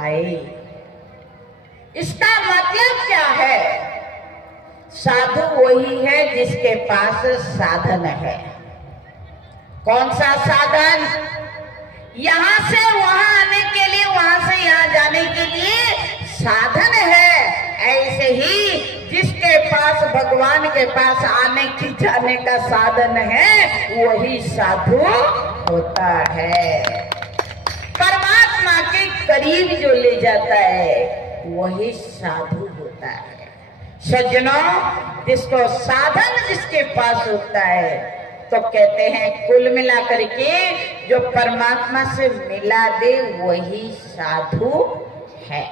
आए। इसका मतलब क्या है? साधु वही है जिसके पास साधन है। कौन सा साधन? यहां से वहां आने के लिए, वहां से यहां जाने के लिए साधन है। ऐसे ही जिसके पास भगवान के पास आने की जाने का साधन है वही साधु होता है। परमात्मा के करीब जो ले जाता है वही साधु होता है। सज्जनों, जिसको साधन जिसके पास होता है तो कहते हैं कुल मिलाकर के जो परमात्मा से मिला दे वही साधु है।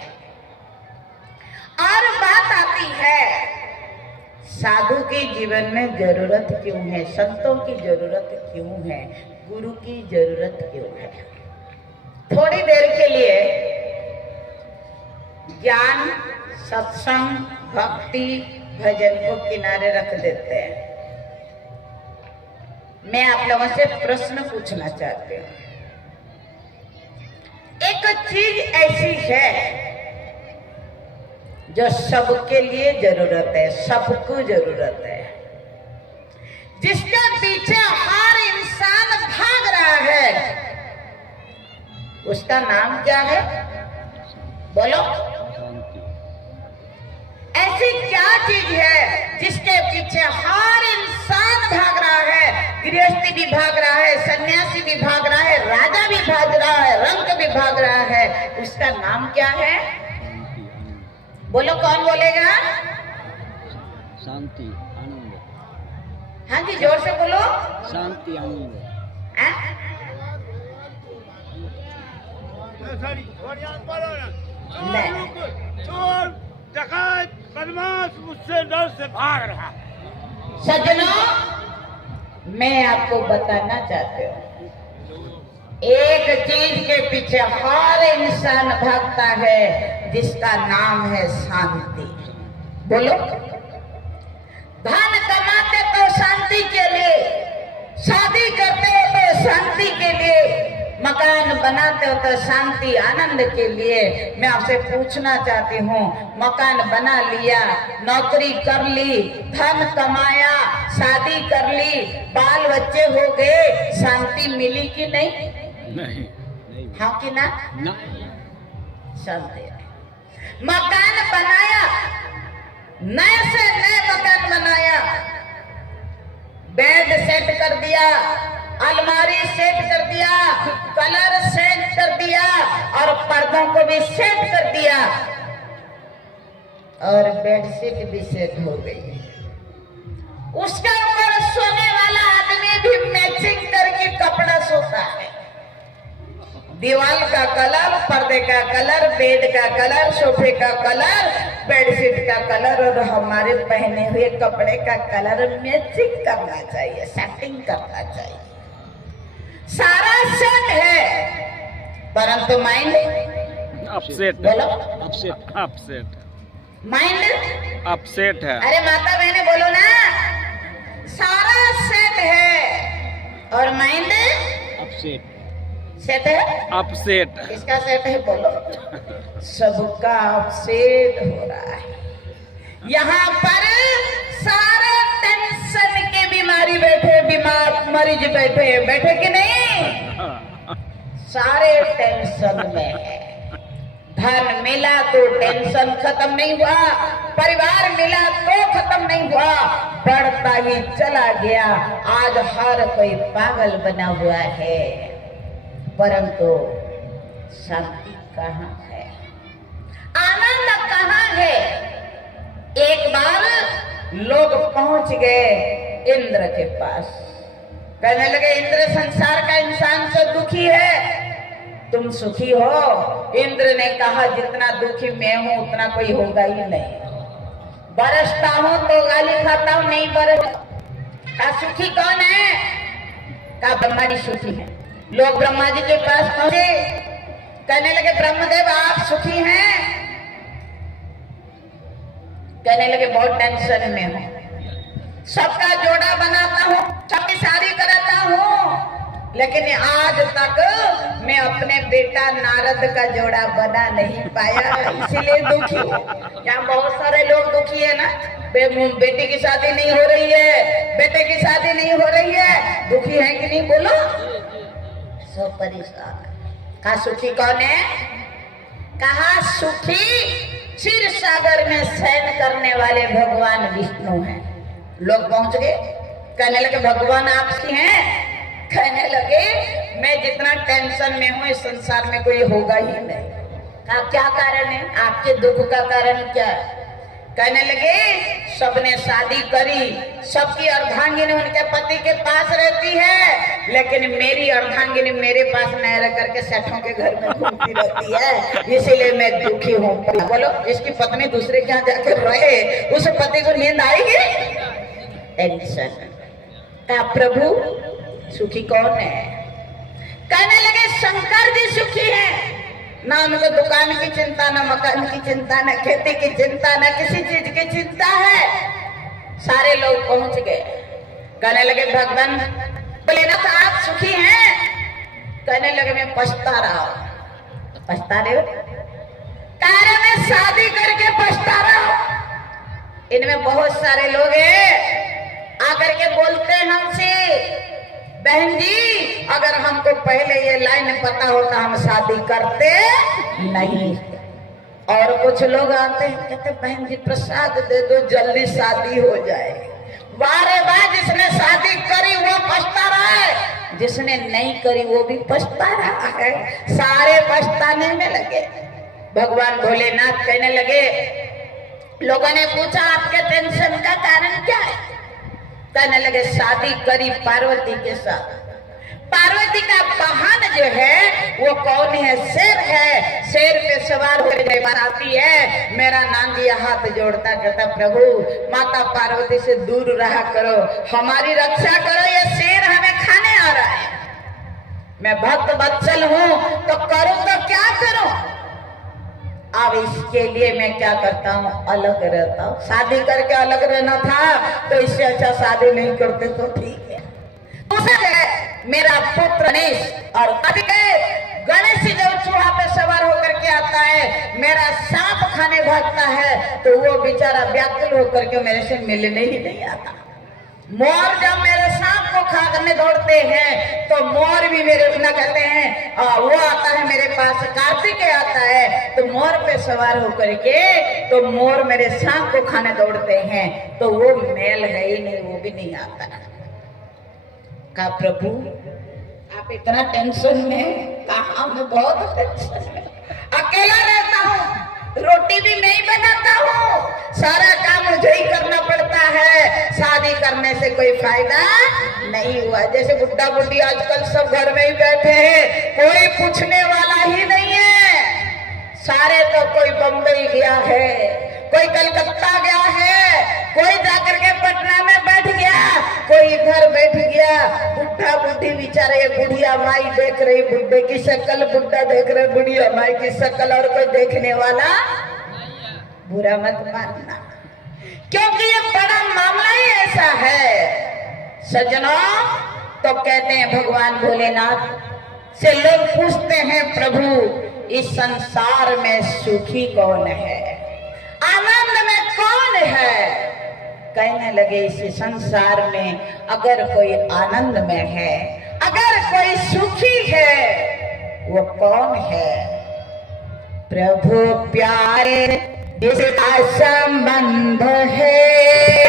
और बात आती है साधु के जीवन में जरूरत क्यों है, संतों की जरूरत क्यों है, गुरु की जरूरत क्यों है। थोड़ी देर के लिए ज्ञान, सत्संग, भक्ति, भजन को किनारे रख देते हैं। मैं आप लोगों से प्रश्न पूछना चाहती हूँ। एक चीज ऐसी है जो सबके लिए जरूरत है, सबको जरूरत है, जिसके पीछे हर इंसान भाग रहा है, उसका नाम क्या है? बोलो। ऐसी क्या चीज है जिसके पीछे हर इंसान भाग रहा है? गृहस्थी भी भाग रहा है, सन्यासी भी भाग रहा है, राजा भी भाग रहा है, रंक भी भाग रहा है। उसका नाम क्या है? बोलो, कौन बोलेगा? शांति, आनंद। हाँ जी, जोर से बोलो। शांति, आनंद। चोर, डकैत, बदमाश मुझसे डर से भाग रहा है। सज्जनों, मैं आपको बताना चाहती हूँ, एक चीज के पीछे हर इंसान भागता है जिसका नाम है शांति। बोलो। धन कमाते तो शांति के लिए, शादी करते हो तो शांति के लिए, मकान बनाते हो तो शांति आनंद के लिए। मैं आपसे पूछना चाहती हूँ, मकान बना लिया, नौकरी कर ली, धन कमाया, शादी कर ली, बाल बच्चे हो गए, शांति मिली कि नहीं? नहीं। हाँ कि ना? शांति। मकान बनाया, नए से नए मकान बनाया, बेड सेट कर दिया, अलमारी सेट कर दिया, कलर सेट कर दिया और पर्दों को भी सेट कर दिया और बेडशीट भी सेट हो गई। उसके ऊपर सोने वाला आदमी भी मैचिंग करके कपड़ा सोता है। दीवार का कलर, पर्दे का कलर, बेड का कलर, सोफे का कलर, बेडशीट का कलर और हमारे पहने हुए कपड़े का कलर मैचिंग करना चाहिए, सेटिंग करना चाहिए। सारा सेट है, परंतु माइंड अपसेट। बोलो। Upset, upset. माइंड अपसेट है। अरे माता बहने बोलो ना, सारा सेट है और माइंड अपसेट। सेट है। अपसेट। किसका सेट है? बोलो। सबका अपसेट हो रहा है। यहाँ पर सारे टेंशन के बीमारी बैठे, बीमार मरीज बैठे, बैठे कि नहीं? सारे टेंशन में है। धन मिला तो टेंशन खत्म नहीं हुआ, परिवार मिला तो खत्म नहीं हुआ, बढ़ता ही चला गया। आज हर कोई पागल बना हुआ है, परंतु शांति कहाँ है? आनंद कहाँ है? एक बार लोग पहुंच गए इंद्र के पास, कहने लगे इंद्र संसार का इंसान से दुखी है, तुम सुखी हो? इंद्र ने कहा जितना दुखी मैं हूं उतना कोई होगा ही नहीं। बरसता हूं तो गाली खाता हूं, नहीं बरसता। सुखी कौन है? कहा ब्रह्मा जी सुखी है। लोग ब्रह्मा जी के पास पहुंचे, कहने लगे ब्रह्मदेव आप सुखी हैं? कहने लगे बहुत टेंशन में हूं, सबका जोड़ा बनाता हूं, सबकी शादी कराता हूं, लेकिन आज तक मैं अपने बेटा नारद का जोड़ा बना नहीं पाया, इसीलिए दुखी हूँ। यहाँ बहुत सारे लोग दुखी है ना, बेटी की शादी नहीं हो रही है, बेटे की शादी नहीं हो रही है, दुखी है कि नहीं बोलो? सब परेशान है। कहा सुखी कौन है? कहा सुखी क्षीर सागर में शयन करने वाले भगवान विष्णु हैं। लोग पहुंच गए, कहने लगे भगवान आपकी हैं। कहने लगे मैं जितना टेंशन में हूँ इस संसार में कोई होगा ही नहीं। कहा क्या कारण है? आपके दुख का कारण क्या है? कहने लगे सबने शादी करी, सबकी अर्धांगिनी उनके पति के पास रहती है, लेकिन मेरी अर्धांगिनी मेरे पास न रह करके सेठों के घर में घूमती रहती है, इसीलिए मैं दुखी हूँ। बोलो इसकी पत्नी दूसरे के यहाँ जाकर रहे, उस पति को नींद आएगी? टेंशन। कहा प्रभु सुखी कौन है? कहने लगे शंकर जी सुखी हैं। ना उनको दुकान की चिंता, ना मकान की चिंता, ना खेती की चिंता, ना किसी चीज की चिंता है। सारे लोग पहुंच गए, कहने लगे भगवान बोले ना तो आप सुखी हैं? कहने लगे मैं पछता रहा हूं। पछता रहे हो? कह रहे मैं शादी करके पछता रहा हूं। इनमें बहुत सारे लोग हैं आकर के बोलते हैं हमसे बहन जी अगर हमको पहले ये लाइन पता होता हम शादी करते नहीं। और कुछ लोग आते हैं कहते बहन जी प्रसाद दे दो जल्दी शादी हो जाए। बारे बार जिसने शादी करी वो पछता रहा है, जिसने नहीं करी वो भी पछता रहा है, सारे पछताने में लगे। भगवान भोलेनाथ कहने लगे, लोगों ने पूछा आपके टेंशन का कारण क्या है? कहने लगे शादी करी पार्वती के साथ। पार्वती का वाहन जो है वो कौन है? शेर है। शेर पे सवार होकर जय आती है। मेरा नांदिया हाथ जोड़ता कहता प्रभु माता पार्वती से दूर रहा करो, हमारी रक्षा करो, ये शेर हमें खाने आ रहा है। मैं भक्त वत्सल हूँ तो करूँ तो क्या करूँ? अब इसके लिए मैं क्या करता हूँ, अलग रहता हूँ। शादी करके अलग रहना था तो इससे अच्छा शादी नहीं करते तो ठीक है। मेरा पुत्र गणेश और गणेश जब चूहा पे सवार होकर के आता है, मेरा सांप खाने भागता है तो वो बेचारा व्याकुल होकर के मेरे से मिलने ही नहीं आता। मोर जब मेरे सांप को खाने दौड़ते हैं तो मोर भी मेरे ना कहते हैं वो आता है मेरे पास, कार्तिक आता है तो मोर पे सवार होकर के तो मोर मेरे सांप को खाने दौड़ते हैं तो वो मेल है ही नहीं, वो भी नहीं आता। कहा प्रभु आप इतना टेंशन में? कहा मैं बहुत टेंशन में, अकेला रहता हूँ, रोटी भी मैं ही बनाता हूँ, सारा काम मुझे ही करना पड़ता है, शादी करने से कोई फायदा नहीं हुआ। जैसे बुड्ढा बुड्ढी आजकल सब घर में ही बैठे हैं, कोई पूछने वाला ही नहीं है। सारे तो कोई बम्बई गया है, कोई कलकत्ता गया है, कोई जाकर के पटना में बैठ गया, कोई इधर बैठ गया। बुढ़ा बुढ़ी बेचारे, बुढ़िया माई देख रही बुढ़े की शक्ल, बुढ़ा देख रहे बुढ़िया माई की शक्ल, और कोई देखने वाला। बुरा मत मानना क्योंकि ये बड़ा मामला ही ऐसा है सज्जनों। तो कहते हैं भगवान भोलेनाथ से लोग पूछते हैं प्रभु इस संसार में सुखी कौन है, आनंद में कौन है? कहने लगे इस संसार में अगर कोई आनंद में है, अगर कोई सुखी है, वो कौन है? प्रभु प्यारे जिसका संबंध है